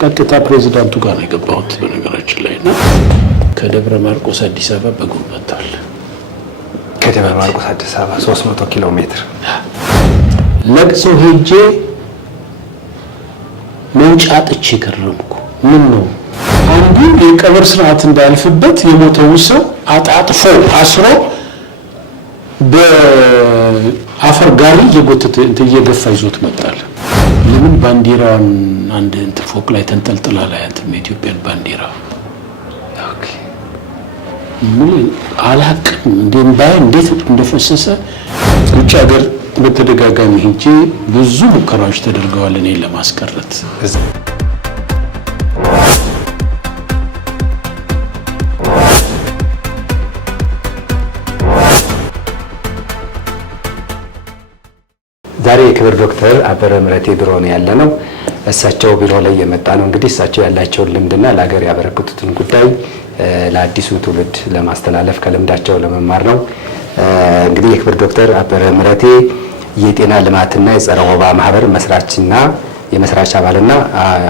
ቀጥታ ፕሬዝዳንቱ ጋር ነው የገባሁት በነገራችን ላይና ከደብረ ማርቆስ አዲስ አበባ በእግር መጣል። ከደብረ ማርቆስ አዲስ አበባ 300 ኪሎ ሜትር ለቅሶ ሄጄ መንጫጥቼ ከረምኩ። ምን ነው አንዱ የቀብር ስርዓት እንዳልፍበት የሞተው ሰው አጣጥፎ አስሮ በአፈር ጋሪ እየጎተተ እየገፋ ይዞት መጣል። ለምን ባንዲራውን አንድ ፎቅ ላይ ተንጠልጥላ ላይ አንተም የኢትዮጵያን ባንዲራ ምን አላቅም እንዴት እንደፈሰሰ ውጭ ሀገር በተደጋጋሚ ሄጄ ብዙ ሙከራዎች ተደርገዋል እኔን ለማስቀረት። ዛሬ የክብር ዶክተር አበረ ምረቴ ቢሮ ነው ያለነው። እሳቸው ቢሮ ላይ የመጣ ነው እንግዲህ እሳቸው ያላቸውን ልምድና ለሀገር ያበረከቱትን ጉዳይ ለአዲሱ ትውልድ ለማስተላለፍ ከልምዳቸው ለመማር ነው። እንግዲህ የክብር ዶክተር አበረ ምረቴ የጤና ልማትና የጸረ ወባ ማህበር መስራችና የመስራች አባልና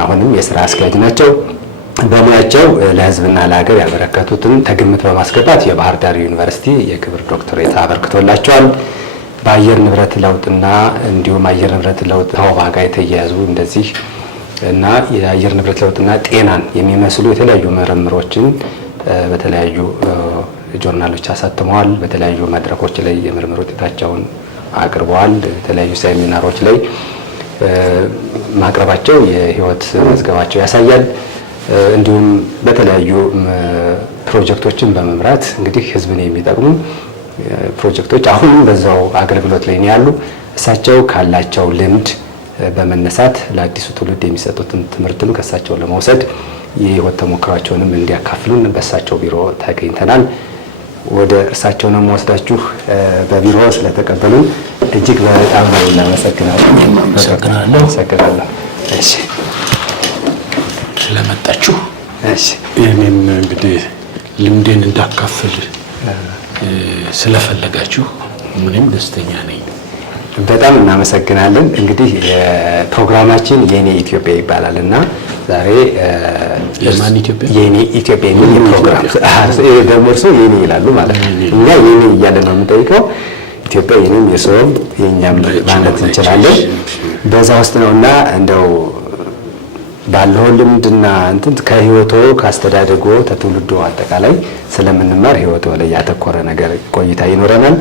አሁንም የስራ አስኪያጅ ናቸው። በሙያቸው ለህዝብና ለሀገር ያበረከቱትን ተግምት በማስገባት የባህር ዳር ዩኒቨርሲቲ የክብር ዶክተሬት አበርክቶላቸዋል። በአየር ንብረት ለውጥና እንዲሁም አየር ንብረት ለውጥ ከወባ ጋር የተያያዙ እንደዚህ እና የአየር ንብረት ለውጥና ጤናን የሚመስሉ የተለያዩ ምርምሮችን በተለያዩ ጆርናሎች አሳትመዋል። በተለያዩ መድረኮች ላይ የምርምር ውጤታቸውን አቅርበዋል። የተለያዩ ሴሚናሮች ላይ ማቅረባቸው የህይወት መዝገባቸው ያሳያል። እንዲሁም በተለያዩ ፕሮጀክቶችን በመምራት እንግዲህ ህዝብን የሚጠቅሙ ፕሮጀክቶች አሁንም በዛው አገልግሎት ላይ ነው ያሉ። እሳቸው ካላቸው ልምድ በመነሳት ለአዲሱ ትውልድ የሚሰጡትን ትምህርትም ከእሳቸው ለመውሰድ የህይወት ተሞክሯቸውንም እንዲያካፍሉን በእሳቸው ቢሮ ተገኝተናል። ወደ እርሳቸው ነው የምወስዳችሁ። በቢሮ ስለተቀበሉን እጅግ በጣም ነው እናመሰግናለን። አመሰግናለሁ። እሺ ስለመጣችሁ። እሺ እኔም እንግዲህ ልምዴን እንዳካፍል ስለፈለጋችሁ ምንም ደስተኛ ነኝ። በጣም እናመሰግናለን። እንግዲህ ፕሮግራማችን የኔ ኢትዮጵያ ይባላልና ዛሬ የማን ኢትዮጵያ? የኔ ኢትዮጵያ የሚል ፕሮግራም ደግሞ እርሶ የኔ ይላሉ ማለት ነው። እኛ የኔ እያለ ነው የምንጠይቀው። ኢትዮጵያ የኔም የሰውም የኛም ማለት እንችላለን። በዛ ውስጥ ነውና እንደው ባለው ልምድና እንትን ከህይወቶ ካስተዳደጎ ተትውልዶ አጠቃላይ ስለምንማር ህይወቶ ላይ ያተኮረ ነገር ቆይታ ይኖረናል።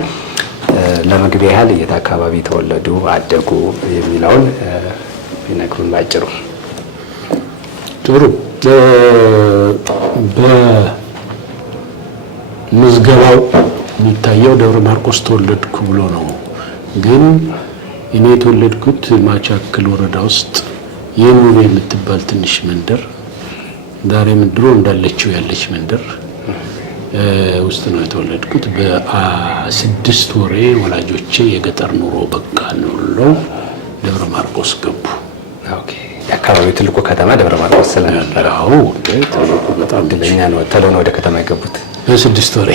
ለመግቢያ ያህል የት አካባቢ ተወለዱ አደጉ የሚለውን ይነግሩን ባጭሩ። ጥሩ። በምዝገባው የሚታየው ደብረ ማርቆስ ተወለድኩ ብሎ ነው። ግን እኔ የተወለድኩት ማቻክል ወረዳ ውስጥ የሙሉ የምትባል ትንሽ መንደር ዛሬም ድሮ እንዳለችው ያለች መንደር ውስጥ ነው የተወለድኩት። በ6 ወሬ ወላጆቼ የገጠር ኑሮ በቃ ነው ብለው ደብረ ማርቆስ ገቡ። ኦኬ። የአካባቢው ትልቁ ከተማ ደብረ ማርቆስ ስለነበረ ትልቁ በጣም ድለኛ ነው። ተለው ነው ወደ ከተማ የገቡት በ6 ወሬ።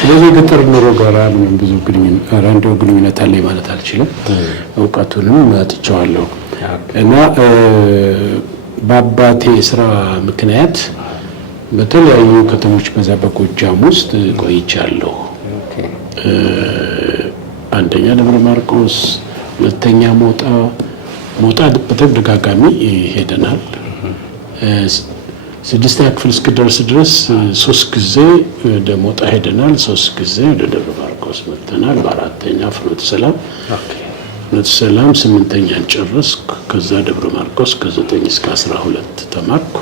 ስለዚህ ገጠር ኑሮ ጋር ብዙ ግንኙነት አለኝ ማለት አልችልም። እውቀቱንም አጥቼዋለሁ እና በአባቴ ስራ ምክንያት በተለያዩ ከተሞች በዛ በጎጃም ውስጥ ቆይቻለሁ። አንደኛ ደብረ ማርቆስ፣ ሁለተኛ ሞጣ በተደጋጋሚ ሄደናል። 6ኛ ክፍል እስክደርስ ድረስ 3 ጊዜ ወደ ሞጣ ሄደናል። 3 ጊዜ ወደ ደብረ ማርቆስ መጥተናል። በአራተኛ ፍኖተ ሰላም 8ኛን ጨረስኩ። ከዛ ደብረ ማርቆስ ከ9 እስከ 12 ተማርኩ።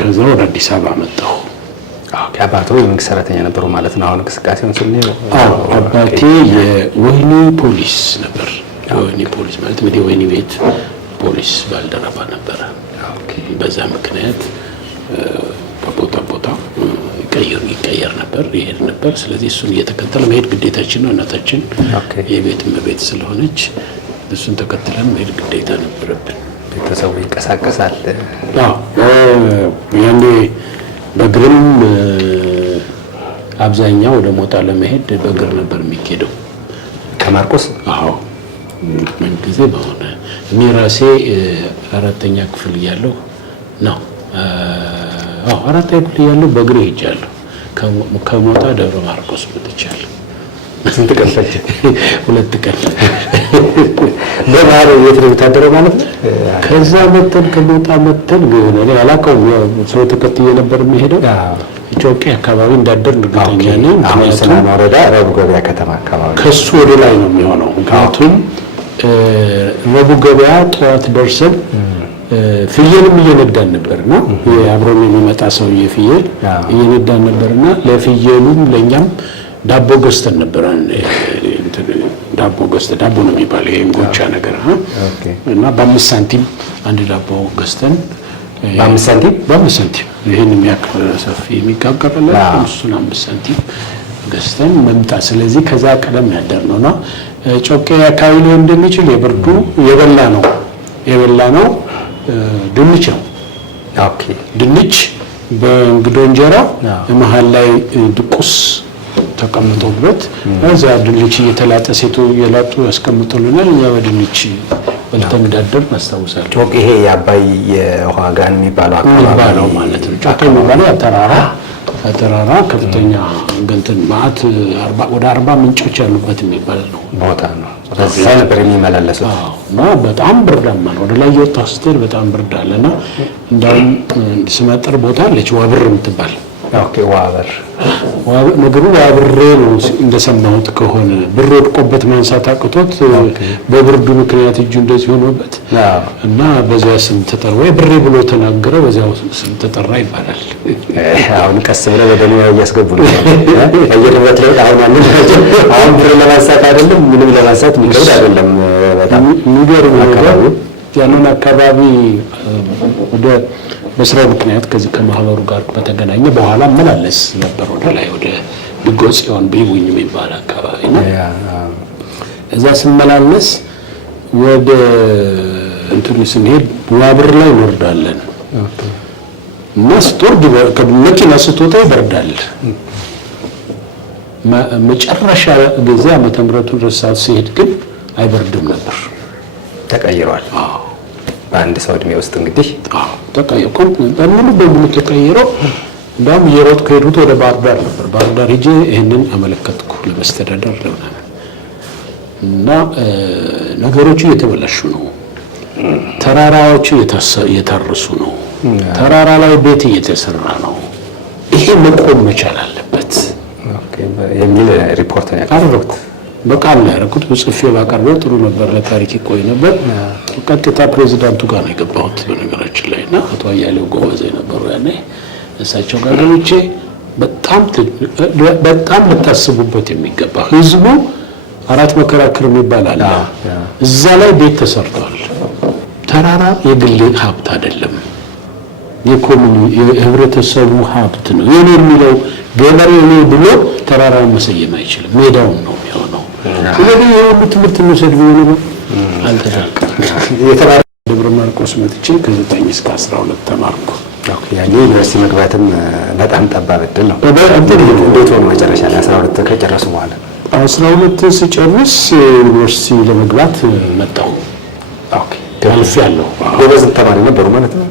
ከዛ ወደ አዲስ አበባ መጣሁ። አባቶ የመንግስት ሰራተኛ ነበሩ ማለት ነው። አሁን እንቅስቃሴውን ስንል አባቴ የወህኒ ፖሊስ ነበር። የወህኒ ፖሊስ ማለት እንግዲህ ወህኒ ቤት ፖሊስ ባልደረባ ነበረ። በዛ ምክንያት ቦታ ይቀየር ነበር፣ ይሄድ ነበር። ስለዚህ እሱን እየተከተለ መሄድ ግዴታችን ነው። እናታችን የቤት እመቤት ስለሆነች እሱን ተከትለን መሄድ ግዴታ ነበረብን። ቤተሰቡ ይንቀሳቀሳል። ያኔ በእግርም አብዛኛው ወደ ሞጣ ለመሄድ በእግር ነበር የሚሄደው ከማርቆስ። ምን ጊዜ በሆነ እኔ ራሴ አራተኛ ክፍል እያለሁ ነው አራተኛ ክፍል እያለሁ በእግሬ ሄጃለሁ። ከሞጣ ደብረ ማርቆስ መጥቻለሁ። ስንት ቀን ፈጀ? 2 ቀን። በባህር የት ነው የምታደረው ማለት ነው? ከዛ ከሞጣ መተን ግን እኔ አላውቀውም፣ ሰው ተከትዬ ነበር የሚሄደው። ጮቄ አካባቢ እንዳደር እርግጠኛ ነኝ። ምክንያቱም ወረዳ ረቡ ገበያ ከተማ አካባቢ ከሱ ወደ ላይ ነው የሚሆነው። ምክንያቱም ረቡ ገበያ ጠዋት ደርሰን ፍየልም እየነዳን ነበርና አብሮን የሚመጣ ሰውዬ ፍየል እየነዳን ነበርና ለፍየሉም ለኛም ዳቦ ገዝተን ነበር። ዳቦ ነው የሚባለው የእንጎቻ ነገር እና በ5 ሳንቲም አንድ ዳቦ ገዝተን በ5 ሳንቲም ይሄን የሚያክል ሰፊ የሚጋገርለ እሱን 5 ሳንቲም ገዝተን መምጣት። ስለዚህ ከዛ ቀደም ያደር ነውና ጮቄ አካባቢ ላይ እንደሚችል የብርዱ የበላ ነው ድንች ነው። ኦኬ ድንች በእንግዶ እንጀራ መሃል ላይ ድቁስ ተቀምጦበት እዛ ድንች እየተላጠ ሴቱ እየላጡ ያስቀምጡልናል። እኛ በድንች በልተን እንዳደር እናስታውሳለን። ጮቄ ይሄ የአባይ የውሃ ጋን የሚባለው አካባቢ ነው ማለት ነው። ጮቄ የሚባለው ተራራ ከፍተኛ እንትን ማለት ወደ 40 ምንጮች ያሉበት የሚባል ነው ቦታ ነው። በዛ ነበር የሚመላለሰው እና በጣም ብርዳማ ነው። ወደ ላይ የወጣ ስትሄድ በጣም ብርድ አለና እንደውም ስመጥር ቦታ አለች ዋብር የምትባል። ኦኬ ዋብር ነገሩ ዋብሬ ነው እንደሰማሁት ከሆነ ብር ወድቆበት ማንሳት አቅቶት በብርዱ ምክንያት እጁ እንደዚህ ሆኖበት እና በዚያ ስም ተጠራ ወይ ብሬ ብሎ ተናገረ፣ በዚያው ስም ተጠራ ይባላል። አሁን ቀስ ብለው ወደ ኒያ እያስገቡ ነው አየደበት ላይ አሁን ብር ለማንሳት አይደለም ምንም ለማንሳት የሚከብድ አይደለም። በጣም የሚገርም ነገር ያንን አካባቢ ወደ በስራው ምክንያት ከዚህ ከማህበሩ ጋር በተገናኘ በኋላ መላለስ ነበር ወደ ላይ ወደ ድጎጽዮን ቢቡኝ የሚባል አካባቢ ነው። እዛ ስመላለስ ወደ እንትን ስንሄድ ዋብር ላይ እንወርዳለን እና ስትወርድ ከመኪና ስትወጣ ይበርዳል። መጨረሻ ጊዜ ዓመተ ምሕረቱን ረሳሁት ሲሄድ ግን አይበርድም ነበር። ተቀይሯል። በአንድ ሰው እድሜ ውስጥ እንግዲህ ተቀይሯል። ሙሉ በሙሉ ተቀይረው እንዳውም እየሮጥኩ ሄድኩት ወደ ባህር ዳር ነበር። ባህር ዳር ሄጄ ይሄንን አመለከትኩ ለመስተዳደር ለምናምን እና ነገሮቹ እየተበላሹ ነው። ተራራዎቹ እየታረሱ ነው። ተራራ ላይ ቤት እየተሰራ ነው። ይሄ መቆም መቻል አለበት የሚል ሪፖርት ነው ያቀረቡት። በቃል ላይ ያደረኩት በጽፌ ባቀርበው ጥሩ ነበር፣ ለታሪክ ይቆይ ነበር። ቀጥታ ፕሬዚዳንቱ ጋር ነው የገባሁት በነገራችን ላይ እና አቶ አያሌው ጎበዜ ነበሩ ያኔ። እሳቸው ጋር ገብቼ በጣም ልታስቡበት የሚገባ ህዝቡ አራት መከራከር የሚባል አለ። እዛ ላይ ቤት ተሰርቷል። ተራራ የግል ሀብት አይደለም፣ የህብረተሰቡ ሀብት ነው። የኔ የሚለው ገበሬ ነው ብሎ ተራራውን መሰየም አይችልም፣ ሜዳውን ነው የሚሆነው። ስለዚህ የሁሉ ትምህርት እንውሰድ ቢሆን ነው አልተዳቀም። የተባለ ደብረ ማርቆስ መጥቼ ከ9 እስከ 12 ተማርኩ። ያኔ ዩኒቨርሲቲ መግባትም በጣም ጠባብ እድል ነው። እንዴት ሆነ መጨረሻ ላይ 12 ከጨረሱ በኋላ? 12 ስጨርስ ዩኒቨርሲቲ ለመግባት መጣሁ። አልፌያለሁ። ጎበዝ ተማሪ ነበሩ ማለት ነው?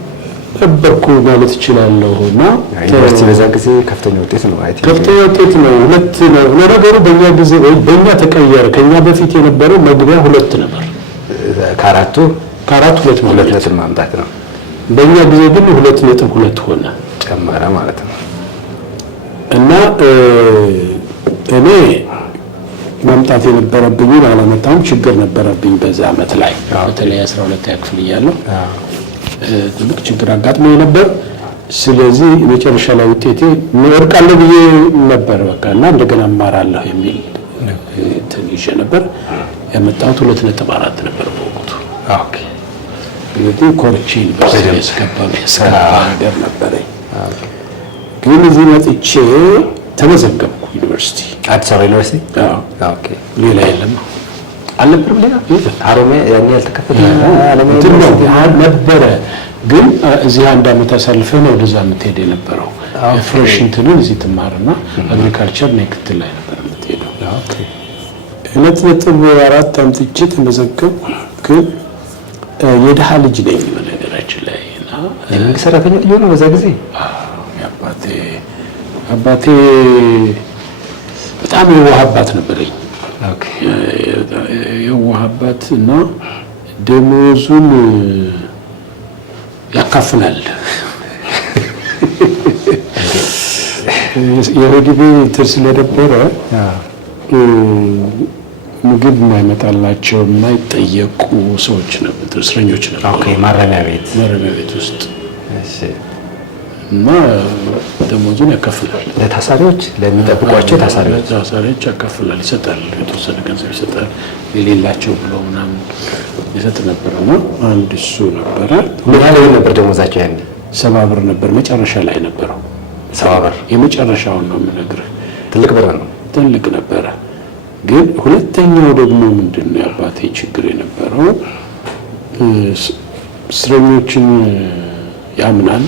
ነበርኩ ማለት እችላለሁ። እና ዩኒቨርሲቲ በዛ ጊዜ ከፍተኛ ውጤት ነው። ከፍተኛ ውጤት ነው። 2 ነው ነገሩ። በእኛ ጊዜ በእኛ ተቀየረ። ከኛ በፊት የነበረው መግቢያ 2 ነበር። ከአራቱ 2 ነጥብ ማምጣት ነው። በእኛ ጊዜ ግን 2.2 ሆነ፣ ጨመረ ማለት ነው። እና እኔ ማምጣት የነበረብኝን አላመጣሁም። ችግር ነበረብኝ በዛ አመት ላይ በተለይ 12 ክፍል እያለሁ ትልቅ ችግር አጋጥሞኝ ነበር። ስለዚህ መጨረሻ ላይ ውጤቴ ወርቃለሁ ብዬ ነበር በቃ እና እንደገና እማራለሁ የሚል እንትን ይዤ ነበር ያመጣሁት። 2.4 ነበር በወቅቱ። ኦኬ እንግዲህ ኮርቼ ዩኒቨርሲቲ ያስገባ ነገር ነበረኝ። ግን እዚህ መጥቼ ተመዘገብኩ ዩኒቨርሲቲ፣ አዲስ አበባ ዩኒቨርሲቲ። ኦኬ ሌላ የለም አልነበረም። ሌላ አሮሜ ያኔ ያልተከፈተ ነበረ። ግን እዚህ 1 አመት አሳልፈህ ነው ወደዛ የምትሄድ የነበረው። ፍሬሽ እንትንን እዚህ ትማርና አግሪካልቸር ኔክት ላይ ነበር የምትሄደው። 2.4 አምጥቼ ተመዘገብኩ። ግን የድሃ ልጅ ነኝ በነገራችን ላይ እና የመንግስት ሰራተኛ ልጅ ሆነ በዛ ጊዜ። አባቴ በጣም የዋህ አባት ነበረኝ። የዋህ አባት እና ደሞዙን ያካፍላል። የሆዲቤ ትር ስለነበረ ምግብ የማይመጣላቸው የማይጠየቁ ሰዎች ነበሩ፣ እስረኞች ነበሩ። ኦኬ ማረሚያ ቤት ውስጥ እና ደሞዙን ያካፍላል ለታሳሪዎች፣ ለሚጠብቋቸው ታሳሪዎች ያካፍላል፣ ይሰጣል፣ የተወሰነ ገንዘብ ይሰጣል። የሌላቸው ብሎ ምናምን ይሰጥ ነበርና አንድ እሱ ነበረ። ምን ያህል ነበር ደሞዛቸው? ያኔ 70 ብር ነበር። መጨረሻ ላይ ነበረው 70 ብር። የመጨረሻውን ነው የምነግርህ። ትልቅ ብር ነው። ትልቅ ነበረ። ግን ሁለተኛው ደግሞ ምንድነው የአባቴ ችግር የነበረው እስረኞችን ያምናል።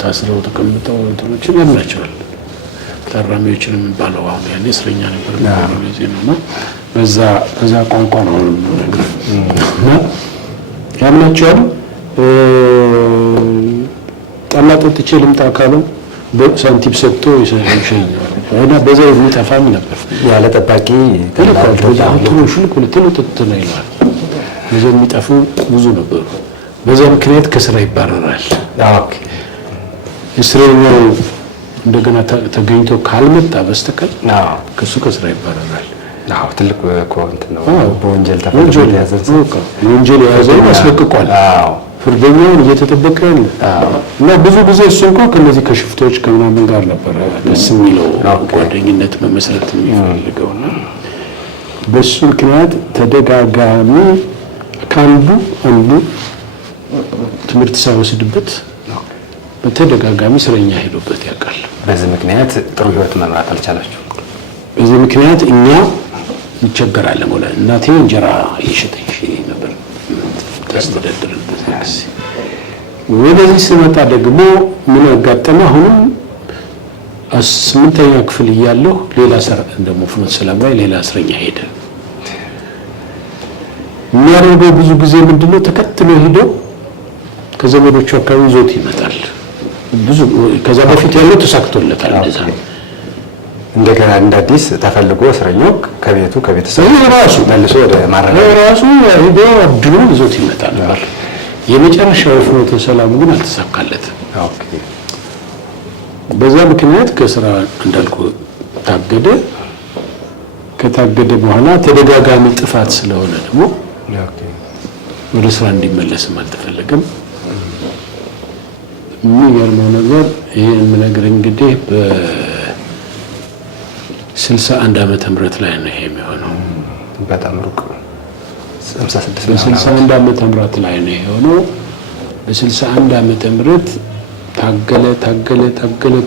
ታስረው ተቀምጠው እንትኖችን ያምናቸዋል። ታራሚዎችን የሚባለው አሁን ያኔ እስረኛ ነበር ነው። በዛ ቋንቋ ነው ነገር እና ያምናቸዋል። ጠላ ጠጥቼ ልምጣ ካለው ሳንቲም ሰጥቶ ይሸኛል እና በዛ የሚጠፋም ነበር። ያለ ጠባቂ ሽልክ ነው ይለዋል። በዛ የሚጠፉ ብዙ ነበሩ። በዛ ምክንያት ከስራ ይባረራል። እስረኛው እንደገና ተገኝቶ ካልመጣ በስተቀር ከሱ ከስራ ይባረራል። ትልቅ ኮንት ነው። በወንጀል ተፈርዶ ወንጀል የያዘው አስለቅቋል። ፍርደኛውን እየተጠበቀ ያለ እና ብዙ ጊዜ እሱ እንኳን ከነዚህ ከሽፍቶች ከምናምን ጋር ነበረ ደስ የሚለው ጓደኝነት መመስረት የሚፈልገውና በሱ ምክንያት ተደጋጋሚ አንዱ ትምህርት ሳይወስድበት በተደጋጋሚ እስረኛ ሄዶበት ያውቃል። በዚህ ምክንያት ጥሩ ህይወት መምራት አልቻላችሁ? በዚህ ምክንያት እኛ እንቸገራለን ማለት እናቴ እንጀራ እየሸጠች ነበር ታስተዳድረን። ወደዚህ ስመጣ ደግሞ ምን አጋጠመ? አሁንም 8ኛ ክፍል እያለሁ ሌላ ደግሞ ፍኖተ ሰላም ላይ ሌላ እስረኛ ሄደ። የሚያደርገው ብዙ ጊዜ ምንድነው ተከትሎ ሄዶ ከዘመዶቹ አካባቢ ይዞት ይመጣል። ከዛ በፊት ያለው ተሳክቶለታል። እንደገና እንደ አዲስ ተፈልጎ እስረኛው ከቤተሰቡ ራሱ መልሶ ወደ ማረሚያ ራሱ ሄዶ አድኖ ይዞት ይመጣ ነበር። የመጨረሻው ፍኖተ ሰላም ግን አልተሳካለትም። በዛ ምክንያት ከስራ እንዳልኩ ታገደ። ከታገደ በኋላ ተደጋጋሚ ጥፋት ስለሆነ ደግሞ ወደ ስራ እንዲመለስም አልተፈለገም። የሚገርመው ነገር ይሄን የምነግርህ እንግዲህ በ61 ዓመተ ምህረት ላይ ነው ይሄ የሚሆነው። በጣም ሩቅ 61 ዓመተ ምህረት ላይ ነው የሆነው። በ61 ዓመተ ምህረት ታገለ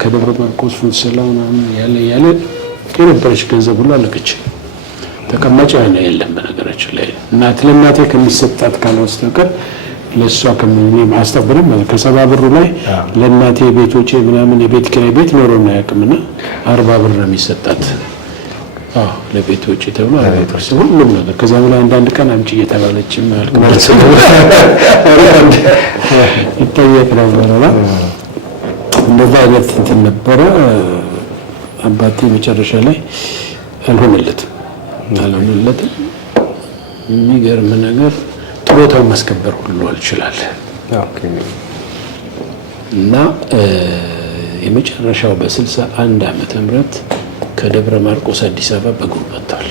ከደብረ ማርቆስ ፍኖተ ሰላም ያለ የነበረች ገንዘብ ሁሉ አለቀች። ተቀማጭ አይነ የለም። በነገራችን ላይ ለእናቴ ከሚሰጣት ካልወስተቀር ለሷ ከምን ማስተብረም ከ70 ብሩ ላይ ለእናቴ ቤት ወጪ ምናምን የቤት ኪራይ ቤት ኖሮና ያቅምና 40 ብር ነው የሚሰጣት። ለቤት ወጪ ተብሎ ሁሉም ነገር ከዛ በኋላ አንዳንድ ቀን አምጪ እየተባለች ማለት ነው ይጠየቅ ነበርና እንደዛ አይነት እንትን ነበረ። አባቴ መጨረሻ ላይ አልሆነለትም። የሚገርም ነገር ጥሮታውን ማስከበር ሁሉ አልችላል እና የመጨረሻው በ61 ዓመተ ምህረት ከደብረ ማርቆስ አዲስ አበባ በእግሩ መጥቷል።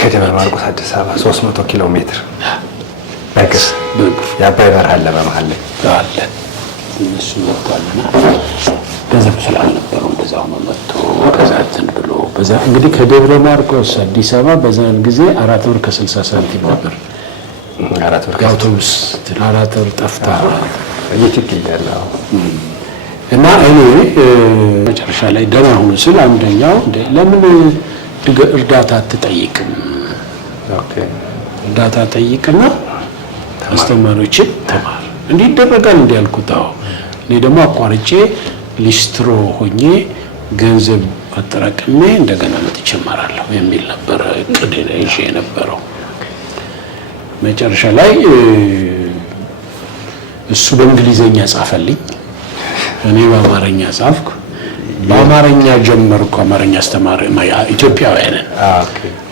ከደብረ ማርቆስ አዲስ አበባ 300 ኪሎ ሜትር በእግር የአባይ በረሃ አለ በመሀል ላይ አለ። እሱ መጥቷልና ገንዘብ ስላልነበረው እንደዛው መጥቶ ከዛ እንትን ብሎ በዛ እንግዲህ ከደብረ ማርቆስ አዲስ አበባ በዛን ጊዜ 4 ብር ከ60 ሳንቲም ነበር። 4 ብር አውቶቡስ 4 ብር ጠፍታ እየተገኘለ እና እኔ መጨረሻ ላይ ደህና ሆኖ ስል አንደኛው ለምን እርዳታ አትጠይቅም? እርዳታ ጠይቅና አስተማሪዎችን ተማር እንዲህ ይደረጋል እንዲህ ያልኩት። እኔ ደግሞ አቋርጬ ሊስትሮ ሆኜ ገንዘብ አጠራቅሜ እንደገና መጥቼ እማራለሁ የሚል ነበረ እቅድ ይዤ የነበረው መጨረሻ ላይ እሱ በእንግሊዘኛ ጻፈልኝ፣ እኔ በአማርኛ ጻፍኩ። በአማርኛ ጀመርኩ። አማርኛ አስተማሪ ኢትዮጵያውያንን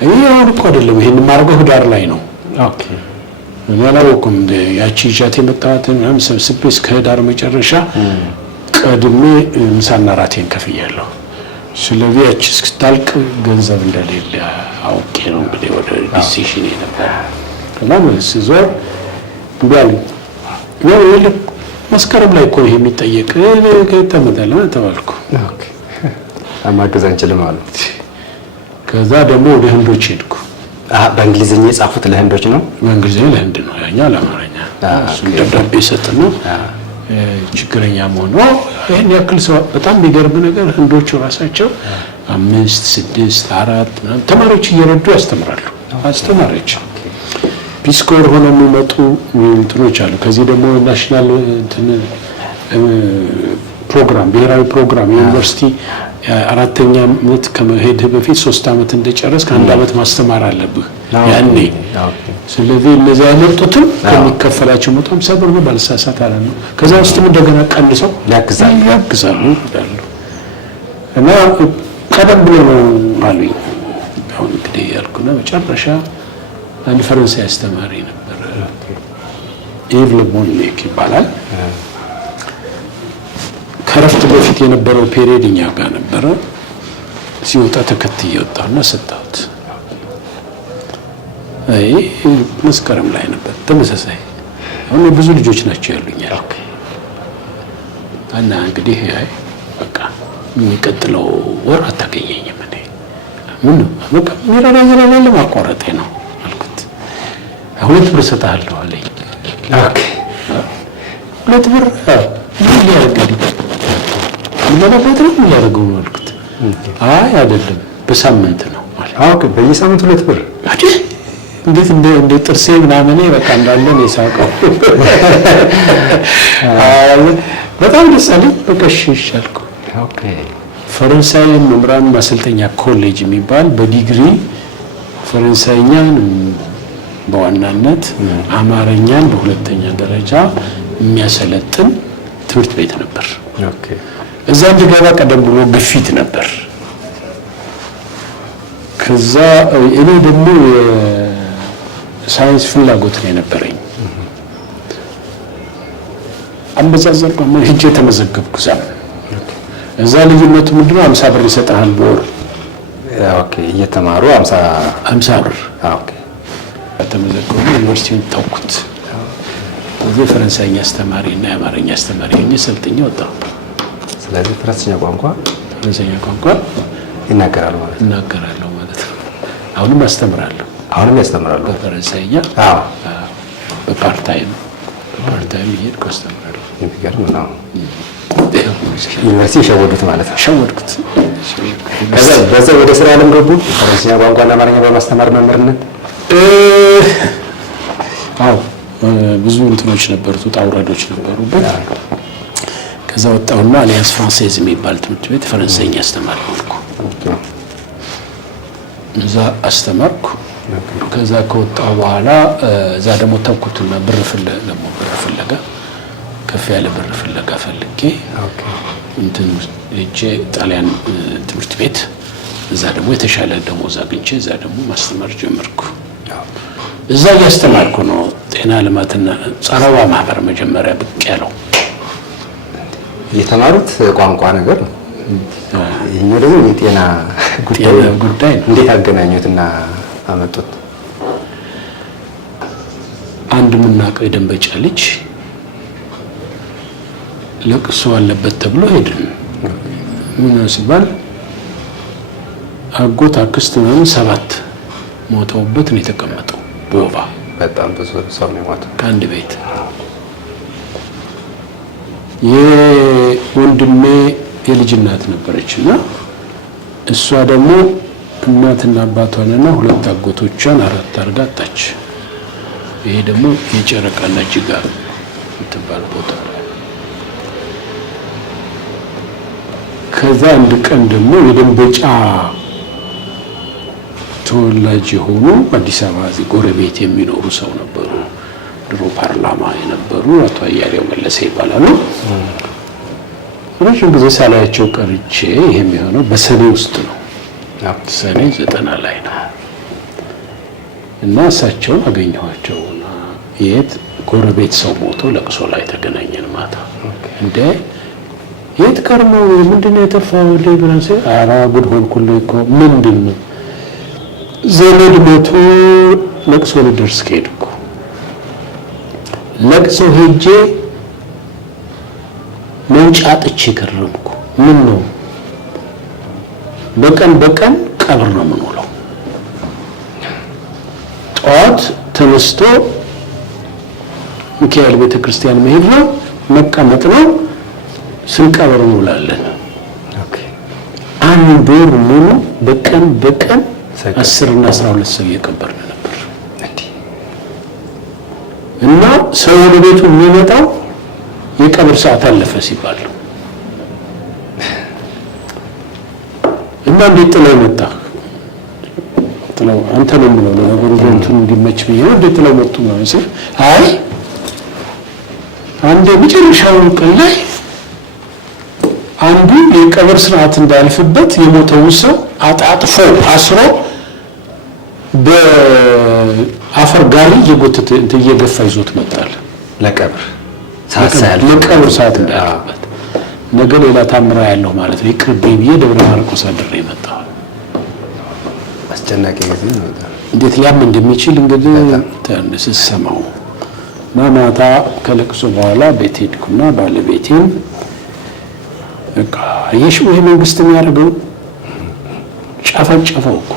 ይሄ አሁን እኮ አይደለም ይሄን ማርገው ህዳር ላይ ነው። ኦኬ ወላውኩም ያቺ ጃቴ መጣት ምናምን ሰብስቤ እስከ ህዳር መጨረሻ ቀድሜ ምሳና ራቴን ከፍያለሁ። ስለዚህ ያቺ እስክታልቅ ገንዘብ እንደሌለ አውቄ ነው እንግዲህ ወደ ዲሲሽን ነበር እና ሲዞር ቢያል ነው መስከረም ላይ እኮ ይሄ የሚጠየቅ ከተመደለ ተባልኩ። ኦኬ አማገዝ አንችልም አሉ። ከዛ ደግሞ ወደ ህንዶች ሄድኩ። በእንግሊዝኛ የጻፉት ለህንዶች ነው? በእንግሊዝኛ ለህንድ ነው፣ ያኛ ለአማርኛ። እሱ ደብዳቤ ሰጥና ችግረኛ መሆኑ ይሄን ያክል ሰው። በጣም የሚገርም ነገር ህንዶቹ ራሳቸው 5 6 4 ተማሪዎች እየረዱ ያስተምራሉ። አስተማሪዎች ፒስኮር ሆነው የሚመጡ እንትኖች አሉ። ከዚህ ደግሞ ናሽናል ፕሮግራም ብሔራዊ ፕሮግራም ዩኒቨርሲቲ 4ኛ ዓመት ከመሄድ በፊት 3 ዓመት እንደጨረስ ከ1 ዓመት ማስተማር አለብህ ያኔ። ስለዚህ እነዚህ ያመጡትም ከሚከፈላቸው 150 ብር ነው ባልሳሳት አለ ነው። ከዛ ውስጥም እንደገና ቀንሰው ያግዛሉ እና ቀደም ብሎ ነው አሉኝ። አሁን እንግዲህ ያልኩና መጨረሻ አንድ ፈረንሳይ አስተማሪ ነበር፣ ኢቭ ለቦንኔክ ይባላል። ከረፍት በፊት የነበረው ፔሪየድ እኛ ጋር ነበረ። ሲወጣ ተከትዬ ወጣና ሰጣሁት። አይ መስከረም ላይ ነበር ተመሳሳይ። አሁን ብዙ ልጆች ናቸው ያሉኛል እና እንግዲህ አይ በቃ የሚቀጥለው ወር አታገኘኝም እኔ ምን በቃ ሚራራራ ለማቋረጤ ነው አልኩት። 2 ብር ሰጣለሁ አለኝ። ኦኬ 2 ብር ምን ያደርጋል? ምናልባት ነው የሚያደርገው አልኩት። አይ አይደለም በሳምንት ነው ማለት። ኦኬ በየሳምንቱ 2 ብር አይደል? እንዴት ጥርሴ ምናምን በቃ እንዳለ ነው የሳቀው። በጣም ደስ አለኝ። በቃ እሺ አልኩ። ኦኬ ፈረንሳይ መምህራን ማሰልጠኛ ኮሌጅ የሚባል በዲግሪ ፈረንሳይኛን በዋናነት አማርኛን በሁለተኛ ደረጃ የሚያሰለጥን ትምህርት ቤት ነበር። ኦኬ እዛ እንድገባ ቀደም ብሎ ግፊት ነበር። ከዛ እኔ ደግሞ የሳይንስ ፍላጎት ነው የነበረኝ። አመዛዘር ቆመ ሄጄ ተመዘገብኩ። እዛ ልዩነቱ ምንድነው? 50 ብር ይሰጣል በወር። ኦኬ እየተማሩ 50 ብር። ኦኬ ተመዘገብኩ። ዩኒቨርሲቲውን ተውኩት። እዚህ ፈረንሳይኛ አስተማሪ እና የአማርኛ አስተማሪ ሆኜ ሰልጥኜ ወጣሁ። ስለዚህ ፈረንሳይኛ ቋንቋ ይናገራሉ ማለት ነው። አሁንም አስተምራለሁ። ያስተምራሉ በፈረንሳይኛ። በፓርታይም እየሄድኩ አስተምራለሁ። የሚገርም ነው። ዩኒቨርሲቲ ሸወዱት ማለት ነው። ሸወድኩት። በዛ ወደ ስራ ዓለም ገቡ። ፈረንሳይኛ ቋንቋና አማርኛ በማስተማር መምህርነት። ብዙ እንትኖች ነበሩት፣ ውጣ ውረዶች ነበሩበት። ከዛ ወጣሁና አሊያንስ ፍራንሴዝ የሚባል ትምህርት ቤት ፈረንሳይኛ አስተማሪ ሆንኩ። እዛ አስተማርኩ። ከዛ ከወጣሁ በኋላ እዛ ደግሞ ተውኩትና ብር ፍለጋ ከፍ ያለ ብር ፍለጋ ፈልጌ እንትን እጄ ጣሊያን ትምህርት ቤት እዛ ደግሞ የተሻለ ደሞዝ አግኝቼ እዛ ደግሞ ማስተማር ጀመርኩ። እዛ እያስተማርኩ ነው ጤና ልማትና ጸረ ወባ ማህበር መጀመሪያ ብቅ ያለው። የተማሩት ቋንቋ ነገር ነው። ይሄኛው ደግሞ የጤና ጉዳይ ነው። እንዴት አገናኙትና አመጡት? አንድ የምናውቀው የደንበጫ ልጅ ለቅሶ አለበት ተብሎ ሄድን። ምን ሲባል አጎት አክስት ምናምን 7 ሞተውበት ነው የተቀመጠው በወባ። በጣም ብዙ ሰው ነው የሞተው ከአንድ ቤት። የወንድሜ የልጅ እናት ነበረችና እሷ ደግሞ እናትና አባቷንና 2 አጎቶቿን 4 አድርጋ አጣች። ይሄ ደግሞ የጨረቃና ጅጋ የምትባል ቦታ። ከዛ አንድ ቀን ደግሞ የደንበጫ ተወላጅ የሆኑ አዲስ አበባ እዚህ ጎረቤት የሚኖሩ ሰው ነበሩ። ድሮ ፓርላማ የነበሩ አቶ አያሌው መለሰ ይባላሉ። ረጅም ጊዜ ሳላያቸው ቀርቼ ይሄ የሚሆነው በሰኔ ውስጥ ነው። ሰኔ 90 ላይ ነው እና እሳቸውን አገኘኋቸውና የት ጎረቤት ሰው ሞቶ ለቅሶ ላይ ተገናኘን ማታ። እንደ የት ቀርሞ ምንድነው የተፋው ለብራንሴ አራ ጉድ ሆንኩልኝ እኮ ምንድነው ዘመድ ሞቶ ለቅሶ ልደርስ ከሄድኩ ለቅሶ ሄጄ መውጫ አጥቼ ከረምኩ። ምን ነው በቀን ቀብር ነው የምንውለው። ጠዋት ተነስቶ ሚካኤል ቤተክርስቲያን መሄድ ነው፣ መቀመጥ ነው፣ ስንቀብር እንውላለን። አንድ ወር ሙሉ በቀን 10 እና 12 ሰው እየቀበርን ነበር። እና ሰው ወደ ቤቱ የሚመጣው የቀብር ሰዓት አለፈ ሲባል ነው። እና እንዴት ጥለው መጣ? ጥለው አንተ ነው የምለው ነገሩ እንትን እንዲመች ብዬ ነው። እንዴት ጥለው መጡ ነው እንጂ አይ አንድ መጨረሻው ቀን ላይ አንዱ የቀብር ስርዓት እንዳልፍበት የሞተው ሰው አጣጥፎ አስሮ በአፈር ጋሪ የጎተተ እየገፋ ይዞት መጣል ለቀብር ሰዓት እንዳልፍበት ነገ ሌላ ታምራ ያለው ማለት ነው። ይቅርብኝ ብዬ ደብረ ማርቆስ አድሬ መጣሁ። አስጨናቂ ጊዜ ነው። እንዴት ሊያም እንደሚችል እንግዲህ ተነስሰማው ማማታ ከለቅሶ በኋላ ቤት ሄድኩና ባለቤቴን በቃ የሽው መንግስት የሚያደርገው ጫፈጨፈው እኮ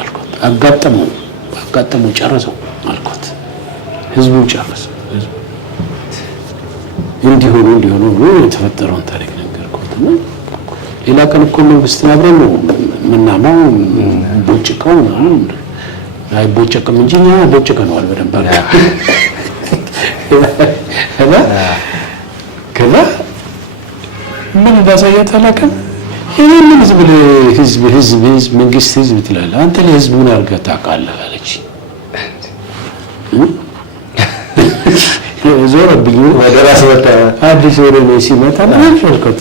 አልኩት። አጋጠመው ጨረሰው አልኩት። ህዝቡ ጨረሰው። እንዲሆኑ ብሎ የተፈጠረውን ታሪክ ነገርኩትና ሌላ ቀን እኮ መንግስትን አብረን ነው ምናማው ቦጭቀው ነው አይቦጨቅም እንጂ እኛ ቦጭቀነዋል በደንብ አለ ከዛ ምን እንዳሳያት አላውቅም። ይሄንን ህዝብ መንግስት ህዝብ ትላለህ አንተ ለህዝብ ምን አድርገህ ታውቃለህ አለች። ዞረብኝ ወደ ራስ ወጣ። አዲስ ወደ ነው ሲመጣ አልፈልከት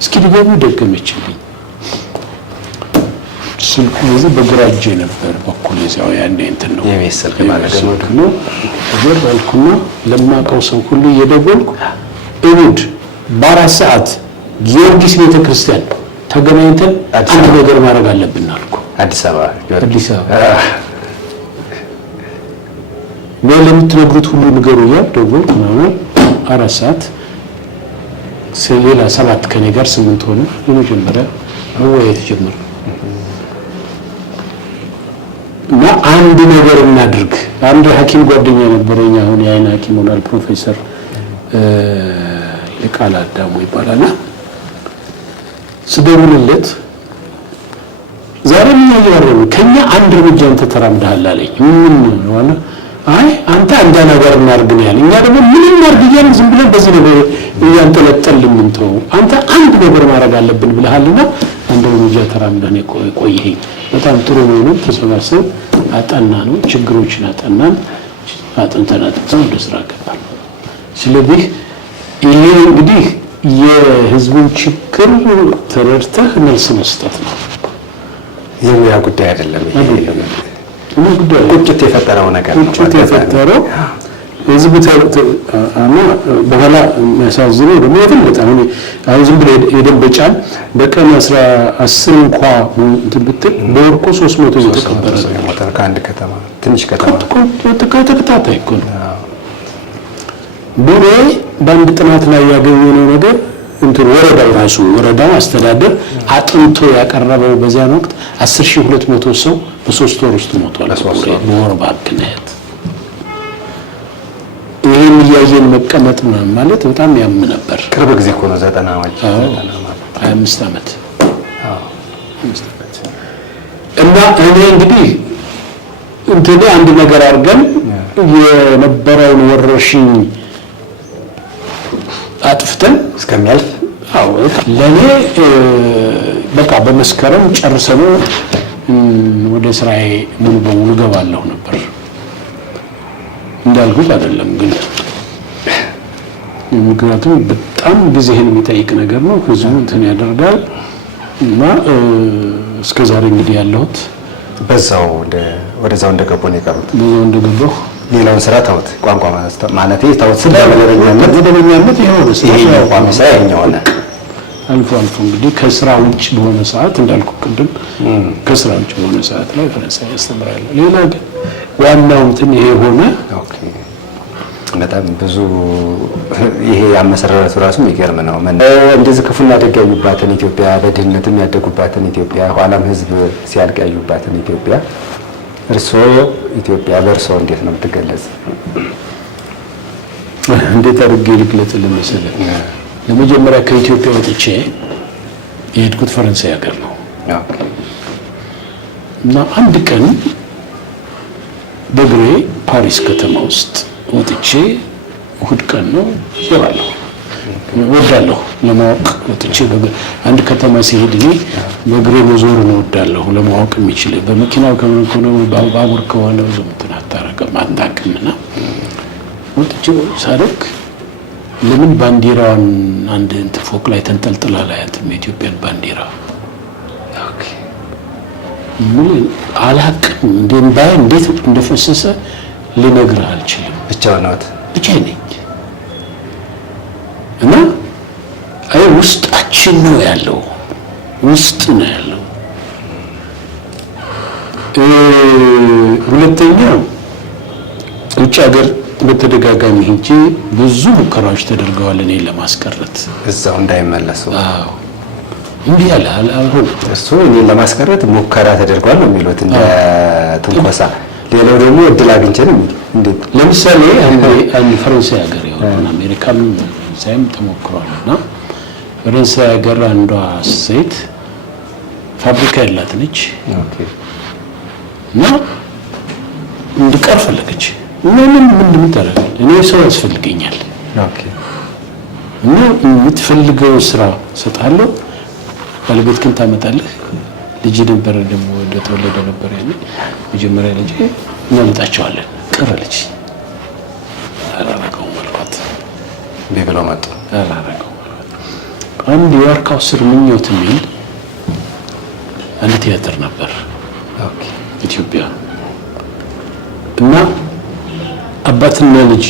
እስኪ ድገሙ ደገመችልኝ። ስልኩ እዚህ በግራ እጄ ነበር በኩል እዚያው ያኔ እንትን ነው የቤተሰብ ማለት ነው። እዚህ ባልኩና ለማውቀው ሰው ሁሉ እየደወልኩ እሑድ በ4 ሰዓት ጊዮርጊስ ቤተክርስቲያን ተገናኝተን አንድ ነገር ማድረግ አለብን አልኩ። አዲስ አበባ ለምትነግሩት ሁሉ ንገሩ እያልኩ ደወልኩ። 4 ሰዓት ሌላ 7 ከኔ ጋር 8 ሆነ። የመጀመሪያ መወያየት ጀመርን እና አንድ ነገር እናድርግ። አንድ ሐኪም ጓደኛ ነበረኝ አሁን የአይን ሐኪም ሆኗል። ፕሮፌሰር ይቃል አዳሙ ይባላል። ስደውልለት ዛሬ ምን ያያረው ከኛ አንድ እርምጃ አንተ ተራምደሃል አለኝ። ምን ነው አለ። አይ አንተ አንድ ነገር እናድርግ ነው ያለኝ። እኛ ደግሞ ምን እናድርግ እያልን ዝም ብለን በዚህ ነገር እያንጠለጠልን ምንተው አንተ አንድ ነገር ማድረግ አለብን ብለሃልና አንድ እርምጃ ተራምደህ ነው ቆየኸኝ። በጣም ጥሩ ነው። ተሰባሰብ አጠና ነው ችግሮችን አጠናን አጥንተን ወደ ስራ ገባን። ስለዚህ ይሄ እንግዲህ የህዝቡን ችግር ተረድተህ መልስ መስጠት ነው። የሙያ ጉዳይ አይደለም። ይሄ ጉዳይ ቁጭት የፈጠረው ነገር ነው። ቁጭት የፈጠረው ህዝቡ አማ በኋላ የሚያሳዝነው ደግሞ የበለጠ አሁን ዝም ብሎ የደንበጫን በቀን 10 እንኳን እንትን ብትል በወርቆ 300 እየተቀበረ ነው ከአንድ ከተማ ትንሽ ከተማ ተከታታይ እኮ ነው። በአንድ ጥናት ላይ ያገኘነው ነገር እንትን ወረዳው አስተዳደር አጥንቶ ያቀረበው በዚያን ወቅት 10200 ሰው በ3 ወር ውስጥ ሞቷል በወር ባክነት። ይሄን እያየን መቀመጥ ማለት በጣም ያም ነበር። ቅርብ ጊዜ እኮ ነው 25 ዓመት እና እኔ እንግዲህ እንትን አንድ ነገር አድርገን የነበረውን ወረርሽኝ አጥፍተን እስከሚያልፍ ለኔ በቃ በመስከረም ጨርሰነው ወደ ስራዬ ሙሉ በሙሉ ገባለሁ ነበር። እንዳልኩት አይደለም ግን ምክንያቱም በጣም ጊዜህን የሚጠይቅ ነገር ነው። ህዝቡ እንትን ያደርጋል እና እስከዛሬ እንግዲህ ያለሁት ወደዛው እንደገቡ ነው የቀሩት። በዛው እንደገባሁ ሌላውን ስራ ተውት። ቋንቋ ማለት ተውት። ስለ መደበኛነት ይሄ ቋንቋ ስራ የኛው ሆነ። አልፎ እንግዲህ ከስራ ውጭ በሆነ ሰዓት እንዳልኩ ቅድም ከስራ ውጭ በሆነ ሰዓት ላይ ፈረንሳይ ያስተምራለሁ። ሌላ ግን ዋናው እንትን ይሄ ሆነ። ኦኬ በጣም ብዙ ይሄ ያመሰረረቱ ራሱ የሚገርም ነው። እንደዚህ ክፉና ደግ ያዩባትን ኢትዮጵያ፣ በድህነትም ያደጉባትን ኢትዮጵያ፣ ኋላም ህዝብ ሲያልቅ ያዩባትን ኢትዮጵያ እርስዎ ኢትዮጵያ በእርስዎ እንዴት ነው የምትገለጽ? እንዴት አድርጌ ልግለጽልህ መሰለህ? ለመጀመሪያ ከኢትዮጵያ ወጥቼ የሄድኩት ፈረንሳይ ሀገር ነው እና አንድ ቀን በእግሬ ፓሪስ ከተማ ውስጥ ወጥቼ እሑድ ቀን ነው ዞራለሁ። እወዳለሁ ለማወቅ ወጥቼ አንድ ከተማ ሲሄድ እኔ በእግሬ መዞር ነው እወዳለሁ። ለማወቅ የሚችል በመኪናው ከሆነ ባቡር ከሆነ ብዙ እንትን አታውቅምና ወጥቼ ሳደግ ለምን ባንዲራዋን አንድ እንትን ፎቅ ላይ ተንጠልጥላ ላያትም የኢትዮጵያን ባንዲራ አላውቅም። እንዴት እንደፈሰሰ ልነግርህ አልችልም። ብቻዬን ነኝ እና ውስጣችን ነው ያለው፣ ውስጥ ነው ያለው። ሁለተኛው ውጭ ሀገር በተደጋጋሚ ሄጄ ብዙ ሙከራዎች ተደርገዋል እኔን ለማስቀረት እዛው እንዳይመለሱ። አዎ እንዴ አልሆነ እሱ እኔን ለማስቀረት ሙከራ ተደርጓል ነው የሚሉት እንደ ትንኮሳ። ሌላው ደግሞ እድል አግኝቼ ነው እንዴት ለምሳሌ አንድ ፈረንሳይ ሀገር ያወጣና አሜሪካም ሳይም ተሞክሯልና ፈረንሳይ ሀገር አንዷ ሴት ፋብሪካ ያላት ነች እና እንድቀር ፈለገች። ምን ታደርጋለህ? እኔ ሰው ያስፈልገኛል እና የምትፈልገው ስራ እሰጥሃለሁ፣ ባለቤት ግን ታመጣለህ። ልጅ ነበረ ደግሞ እንደተወለደ ነበር ያኔ መጀመሪያ ልጅ እናመጣቸዋለን። ቀረለች። አላረገውም አልኳት። ቢብለው መጡ። አላረገውም አልኳት። አንድ የዋርካው ስር ምኞት የሚል አንድ ቲያትር ነበር ኢትዮጵያ እና አባትና ልጅ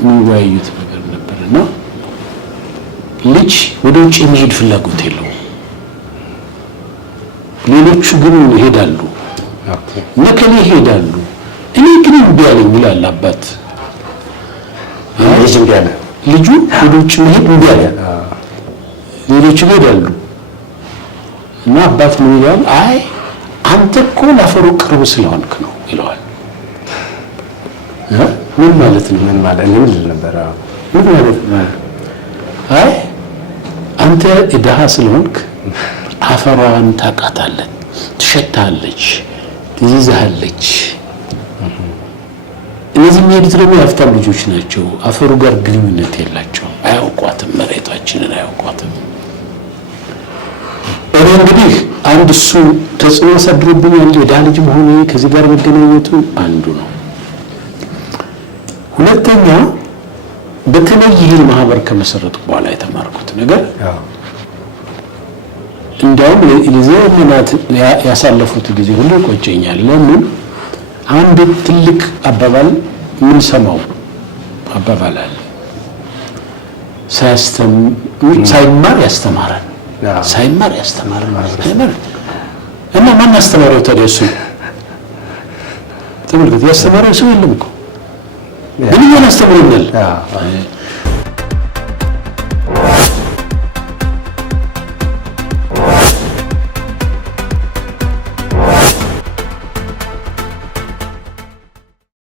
የሚወያዩት ነገር ነበርና ልጅ ወደ ውጭ የሚሄድ ፍላጎት የለውም። ሌሎቹ ግን ይሄዳሉ እና ከኔ ይሄዳሉ። እኔ ግን እምቢ አለኝ ይላል አባት። ልጅ እምቢ አለ። ልጁ ወደ ውጭ መሄድ እምቢ አለ። ሌሎቹ ይሄዳሉ እና አባት ምን ይላል? አይ አንተ እኮ ለአፈሩ ቅርብ ስለሆንክ ነው ይለዋል። ምን ማለት ነው? ምን ማለት ነው? ምን ነበር? ምን ማለት ነው? አይ አንተ ድሃ ስለሆንክ አፈሯን ታውቃታለህ፣ ትሸታለች፣ ትይዛለች። እነዚህ የሚሄዱት ደግሞ የሀብታም ልጆች ናቸው። አፈሩ ጋር ግንኙነት የላቸውም፣ አያውቋትም፣ መሬታችንን አያውቋትም። እኔ እንግዲህ አንድ እሱ ተጽዕኖ አሳድሮብኛል። የድሃ ልጅ መሆኔ ከዚህ ጋር መገናኘቱ አንዱ ነው። ሁለተኛ በተለይ ይህን ማህበር ከመሰረቱ በኋላ የተማርኩት ነገር እንዲያውም ለዘመናት ያሳለፉት ጊዜ ሁሉ ይቆጨኛል። ለምን አንድ ትልቅ አባባል ምን ሰማው አባባል አለ። ሳይማር ያስተማረን ሳይማር ያስተማረን እና ማን አስተማረው ታዲያ? እሱ ተመልከት፣ ያስተማረው ሰው የለም እኮ ግን ምን አስተምሮኛል?